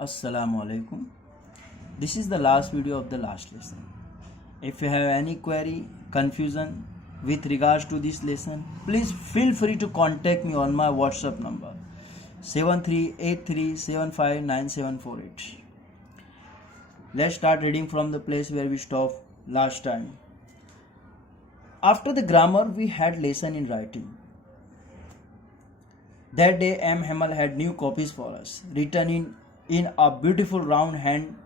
Assalamu alaikum. This is the last video of the last lesson. If you have any query, confusion with regards to this lesson, please feel free to contact me on my WhatsApp number 7383759748. Let's start reading from the place where we stopped last time. After the grammar, we had lesson in writing. That day, M. Hamel had new copies for us, written in a beautiful round hand,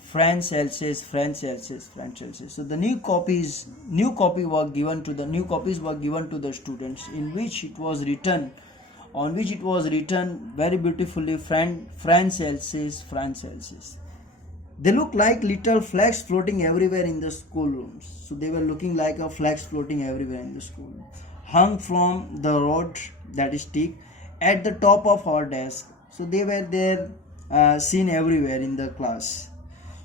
French Celsius, French Celsius, French Celsius. So the new copies were given to the students, in which it was written, on which it was written very beautifully, French Celsius, French Celsius. They looked like little flags floating everywhere in the schoolrooms. So they were looking like a flags floating everywhere in the school, hung from the rod, that is stick, at the top of our desk. So they were there, seen everywhere in the class.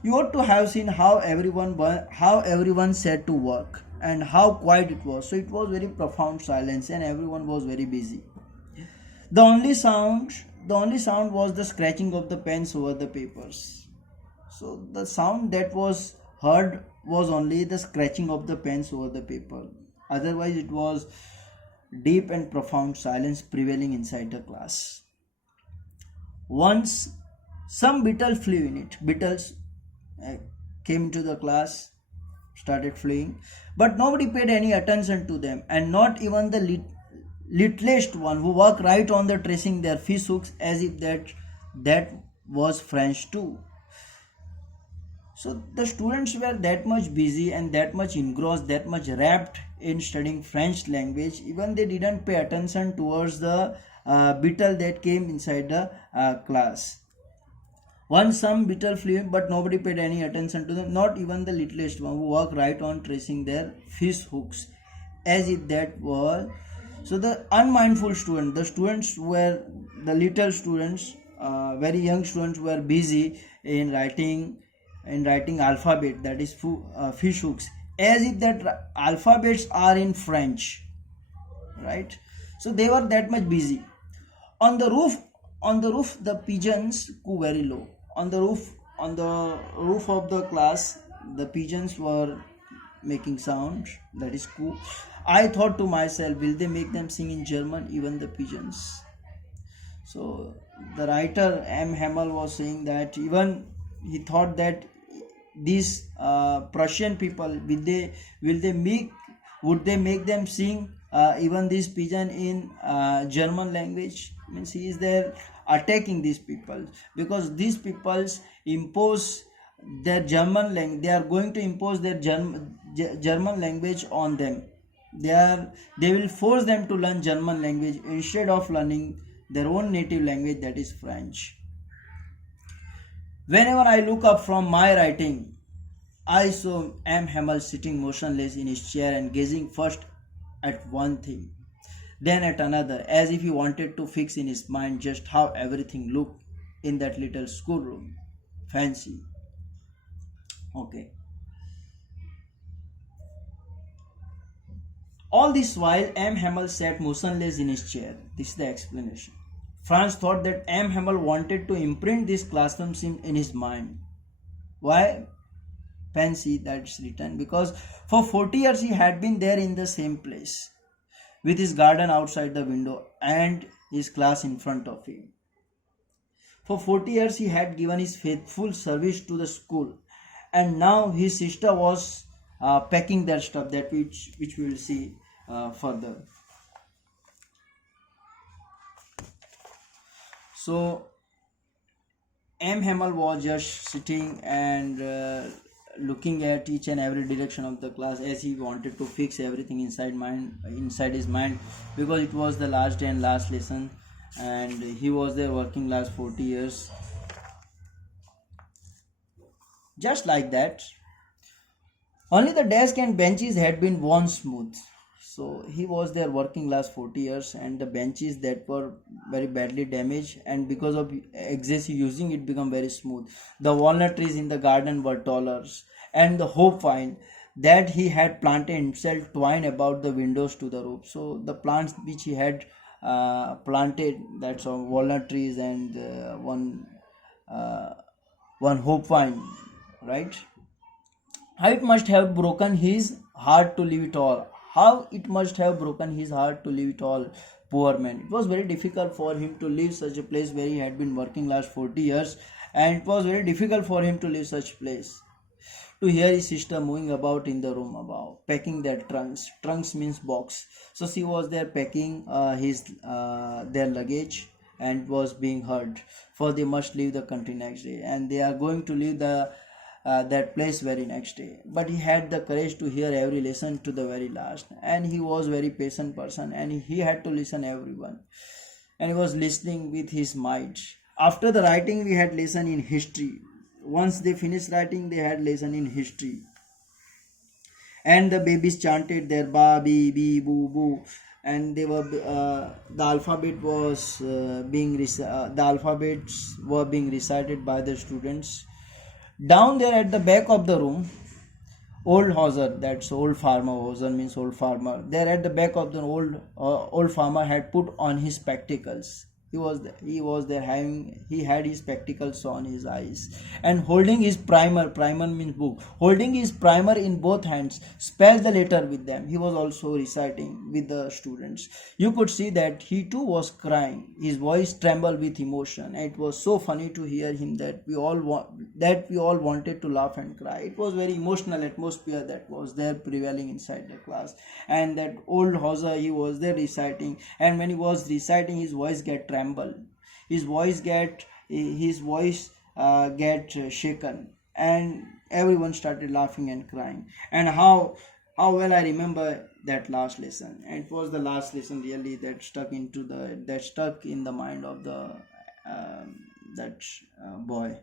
You ought to have seen how everyone set to work and how quiet it was. So it was very profound silence and everyone was very busy. The only sound was the scratching of the pens over the papers. So the sound that was heard was only the scratching of the pens over the paper. Otherwise, it was deep and profound silence prevailing inside the class. Once some beetle flew in it. Beetles came to the class, started flying, but nobody paid any attention to them, and not even the littlest one who worked right on the tracing their fish hooks, as if that was French too. So the students were that much busy and that much engrossed, that much wrapped in studying French language, even they didn't pay attention towards the beetle that came inside the class. Once some beetle flew, but nobody paid any attention to them, not even the littlest one who worked right on tracing their fish hooks, as if that was. So the unmindful student, the little students, very young students, were busy in writing alphabet, that is fish hooks, as if that alphabets are in French, right? So they were that much busy. On the roof the pigeons coo very low. On the roof of the class, the pigeons were making sound, that is coo. I thought to myself, will they make them sing in German, even the pigeons? So the writer M. Hamel was saying that even he thought that these Prussian people, would they make them sing even this pigeon in German language? Means he is there attacking these people, because these peoples impose their German language. They are going to impose their German language on them. They will force them to learn German language instead of learning their own native language, that is French. Whenever I look up from my writing, I saw M. Hamel sitting motionless in his chair and gazing first at one thing, then at another, as if he wanted to fix in his mind just how everything looked in that little schoolroom. Fancy. Okay. All this while, M. Hamel sat motionless in his chair. This is the explanation. Franz thought that M. Hamel wanted to imprint this classroom scene in his mind. Why? Fancy, that's written because for 40 years he had been there in the same place, with his garden outside the window and his class in front of him. For 40 years he had given his faithful service to the school, and now his sister was packing their stuff, that which we will see further. So M. Hamel was just sitting and looking at each and every direction of the class, as he wanted to fix everything inside his mind, because it was the last day and last lesson, and he was there working last 40 years. Just like that, only the desk and benches had been worn smooth. So he was there working last 40 years, and the benches that were very badly damaged, and because of excessive using, it become very smooth. The walnut trees in the garden were taller, and the hope vine that he had planted himself twined about the windows to the roof. So the plants which he had planted, that's all walnut trees and one one hope wine, right? How it must have broken his heart to leave it all. How it must have broken his heart to leave it all. Poor man. It was very difficult for him to leave such a place where he had been working last 40 years, and it was very difficult for him to leave such place. To hear his sister moving about in the room above, packing their trunks. Trunks means box. So she was there packing their luggage, and was being heard, for they must leave the country next day, and they are going to leave the that place very next day. But he had the courage to hear every lesson to the very last, and he was very patient person, and he had to listen everyone, and he was listening with his might. After the writing, we had lesson in history. Once they finished writing, they had lesson in history, and the babies chanted their ba bi bi boo boo, and they were the alphabet was the alphabets were being recited by the students. Down there at the back of the room, old Hauser, that's old farmer. Hauser means old farmer. There at the back of the old farmer had put on his spectacles. He was there having, he had his spectacles on his eyes, and holding his primer. Primer means book. Holding his primer in both hands, spelled the letter with them. He was also reciting with the students. You could see that he too was crying. His voice trembled with emotion. And it was so funny to hear him that we all wanted to laugh and cry. It was very emotional atmosphere that was there prevailing inside the class. And that old Hauser, he was there reciting, and when he was reciting, his voice get trembled. His voice get shaken, and everyone started laughing and crying. And how well I remember that last lesson. And it was the last lesson really that stuck in the mind of the boy.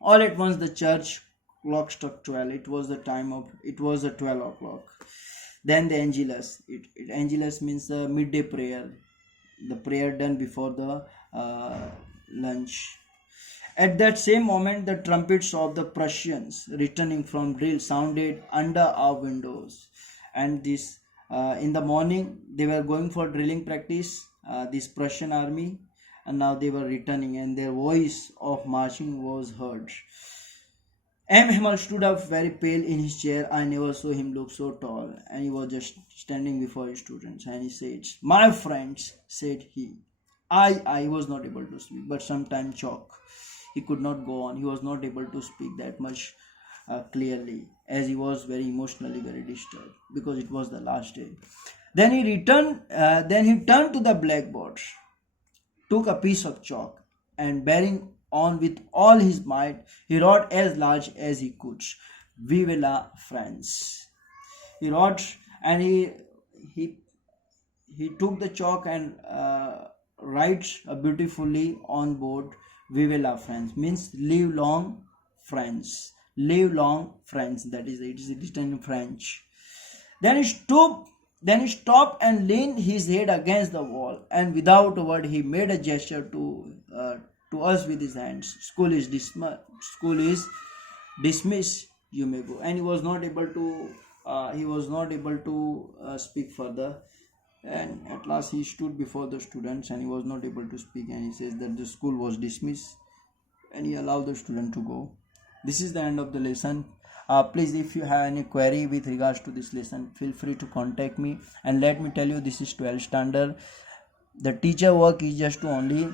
All at once the church clock struck 12. It was the 12 o'clock. Then the Angelus. Angelus means the midday prayer, the prayer done before the lunch. At that same moment, the trumpets of the Prussians returning from drill sounded under our windows. And this in the morning they were going for drilling practice, this Prussian army, and now they were returning, and their voice of marching was heard. M. Hamel stood up very pale in his chair. I never saw him look so tall, and he was just standing before his students, and he said, "My friends," said he. I was not able to speak, but sometimes choke. He could not go on. He was not able to speak that much clearly, as he was very emotionally very disturbed, because it was the last day. Then he turned to the blackboard, took a piece of chalk, and bearing on with all his might, he wrote as large as he could, "Vive la France." He wrote, and he took the chalk and writes beautifully on board, "Vive la France," means live long France. Live long France. That is, it is written in French. Then he stopped and leaned his head against the wall, and without a word he made a gesture to us with his hands. School is dismissed. You may go." And he was not able to speak further. And at last he stood before the students, and he was not able to speak, and he says that the school was dismissed, and he allowed the student to go. This is the end of the lesson. Please, if you have any query with regards to this lesson, feel free to contact me. And let me tell you, this is 12th standard. The teacher work is just to only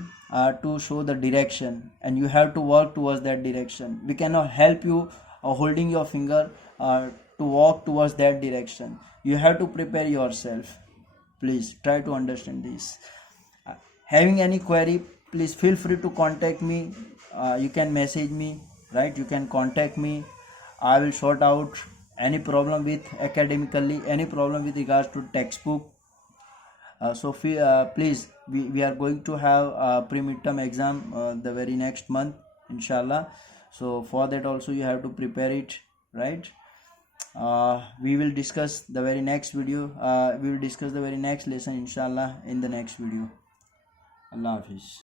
to show the direction, and you have to work towards that direction. We cannot help you holding your finger to walk towards that direction. You have to prepare yourself. Please try to understand this. Having any query, please feel free to contact me. You can message me, right? You can contact me. I will sort out any problem with academically, any problem with regards to textbook. Please, we are going to have a pre-midterm exam the very next month, inshallah. So for that also you have to prepare it, right? We will discuss the very next video. We will discuss the very next lesson, inshallah, in the next video. Allah Hafiz.